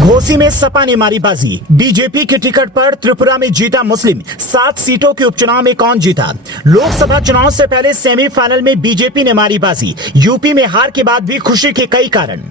घोसी में सपा ने मारी बाजी। बीजेपी के टिकट पर त्रिपुरा में जीता मुस्लिम। 7 सीटों के उपचुनाव में कौन जीता? लोकसभा चुनाव से पहले सेमीफाइनल में बीजेपी ने मारी बाजी। यूपी में हार के बाद भी खुशी के कई कारण।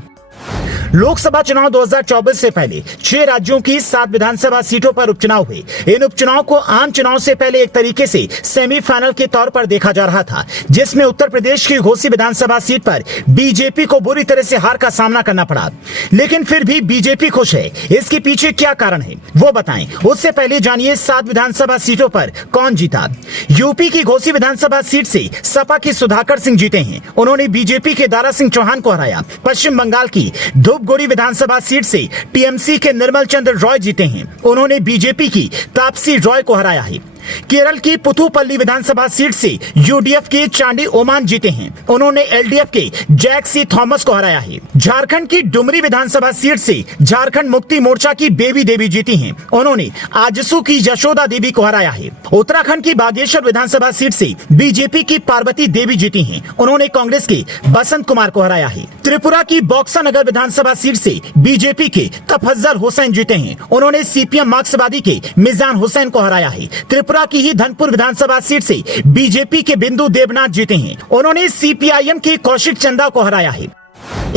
लोकसभा चुनाव 2024 से पहले 6 राज्यों की 7 विधानसभा सीटों पर उपचुनाव हुए। इन उपचुनाव को आम चुनाव से पहले एक तरीके से सेमीफाइनल के तौर पर देखा जा रहा था, जिसमें उत्तर प्रदेश की घोसी विधानसभा सीट पर बीजेपी को बुरी तरह से हार का सामना करना पड़ा। लेकिन फिर भी बीजेपी खुश है। इसके पीछे क्या कारण है वो बताएं। उससे पहले जानिए 7 विधानसभा सीटों पर कौन जीता। यूपी की घोसी विधानसभा सीट से सपा की सुधाकर सिंह जीते हैं। उन्होंने बीजेपी के दारा सिंह चौहान को हराया। पश्चिम बंगाल की धूपगुड़ी विधानसभा सीट से टीएमसी के निर्मल चंद्र रॉय जीते हैं। उन्होंने बीजेपी की तापसी रॉय को हराया है। केरल की पुथुपल्ली विधानसभा सीट से यूडीएफ के चांडी ओमान जीते हैं। उन्होंने एलडीएफ के जैक सी थॉमस को हराया है। झारखंड की डुमरी विधानसभा सीट से झारखंड मुक्ति मोर्चा की बेबी देवी जीती हैं। उन्होंने आजसू की यशोदा देवी को हराया है। उत्तराखंड की बागेश्वर विधानसभा सीट से बीजेपी की पार्वती देवी जीती हैं। उन्होंने कांग्रेस के बसंत कुमार को हराया है। त्रिपुरा की बॉक्सा नगर विधानसभा सीट से बीजेपी के तफज्जल हुसैन जीते हैं। उन्होंने सीपीएम मार्क्सवादी के मिजान हुसैन को हराया है। त्रिपुरा की ही धनपुर विधानसभा सीट से बीजेपी के बिंदु देवनाथ जीते हैं। उन्होंने सीपीआईएम के कौशिक चंदा को हराया है।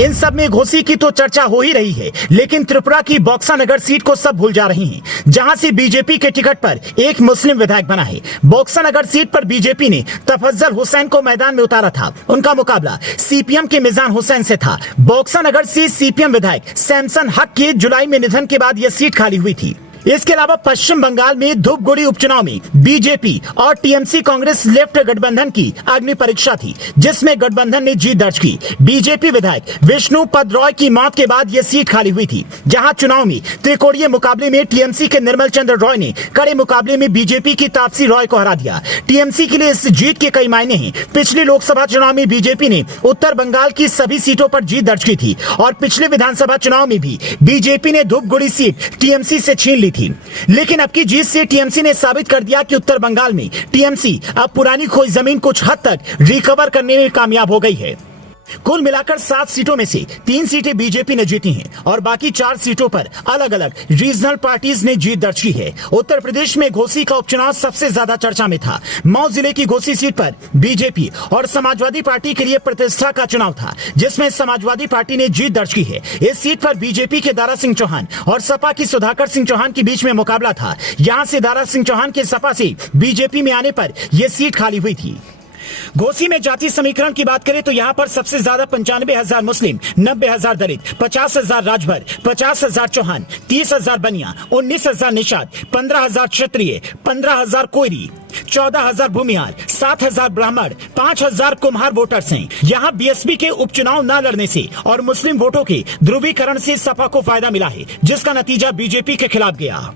इन सब में घोसी की तो चर्चा हो ही रही है, लेकिन त्रिपुरा की बॉक्सा नगर सीट को सब भूल जा रहे हैं, जहां से बीजेपी के टिकट पर एक मुस्लिम विधायक बना है। बॉक्सा नगर सीट पर बीजेपी ने तफज्जल हुसैन को मैदान में उतारा था। उनका मुकाबला सीपीएम के मिजान हुसैन से था। बॉक्सा नगर से सीपीएम विधायक सैमसन हक के जुलाई में निधन के बाद यह सीट खाली हुई थी। इसके अलावा पश्चिम बंगाल में धूपगुड़ी उपचुनाव में बीजेपी और टीएमसी कांग्रेस लेफ्ट गठबंधन की अग्नि परीक्षा थी, जिसमें गठबंधन ने जीत दर्ज की। बीजेपी विधायक विष्णु पद रॉय की मौत के बाद यह सीट खाली हुई थी, जहां चुनाव में त्रिकोणीय मुकाबले में टीएमसी के निर्मल चंद्र रॉय ने कड़े मुकाबले में बीजेपी की तापसी रॉय को हरा दिया। टीएमसी के लिए इस जीत के कई मायने हैं। पिछले लोकसभा चुनाव में बीजेपी ने उत्तर बंगाल की सभी सीटों पर जीत दर्ज की थी और पिछले विधानसभा चुनाव में भी बीजेपी ने धूपगुड़ी सीट टीएमसी से छीन ली थी। लेकिन अब की जीत से टीएमसी ने साबित कर दिया कि उत्तर बंगाल में टीएमसी अब पुरानी खोई जमीन कुछ हद तक रिकवर करने में कामयाब हो गई है। कुल मिलाकर 7 सीटों में से 3 सीटें बीजेपी ने जीती हैं और बाकी 4 सीटों पर अलग अलग रीजनल पार्टीज ने जीत दर्ज की है। उत्तर प्रदेश में घोसी का उपचुनाव सबसे ज्यादा चर्चा में था। मऊ जिले की घोसी सीट पर बीजेपी और समाजवादी पार्टी के लिए प्रतिष्ठा का चुनाव था, जिसमें समाजवादी पार्टी ने जीत दर्ज की है। इस सीट पर बीजेपी के दारा सिंह चौहान और सपा की सुधाकर सिंह चौहान के बीच में मुकाबला था। यहाँ से दारा सिंह चौहान के सपा से बीजेपी में आने पर यह सीट खाली हुई थी। घोसी में जाति समीकरण की बात करें तो यहाँ पर सबसे ज्यादा 95,000 मुस्लिम, 90,000 दलित, 50,000 राजभर, 50,000 चौहान, 30,000 बनिया, 19,000 निषाद, 15,000 क्षत्रिय, 15,000 कोयरी, 14,000 भूमिहार, 7,000 ब्राह्मण, 5,000 कुम्हार वोटर्स हैं। यहाँ बीएसपी के उपचुनाव न लड़ने से और मुस्लिम वोटों के ध्रुवीकरण से सपा को फायदा मिला है, जिसका नतीजा बीजेपी के खिलाफ गया।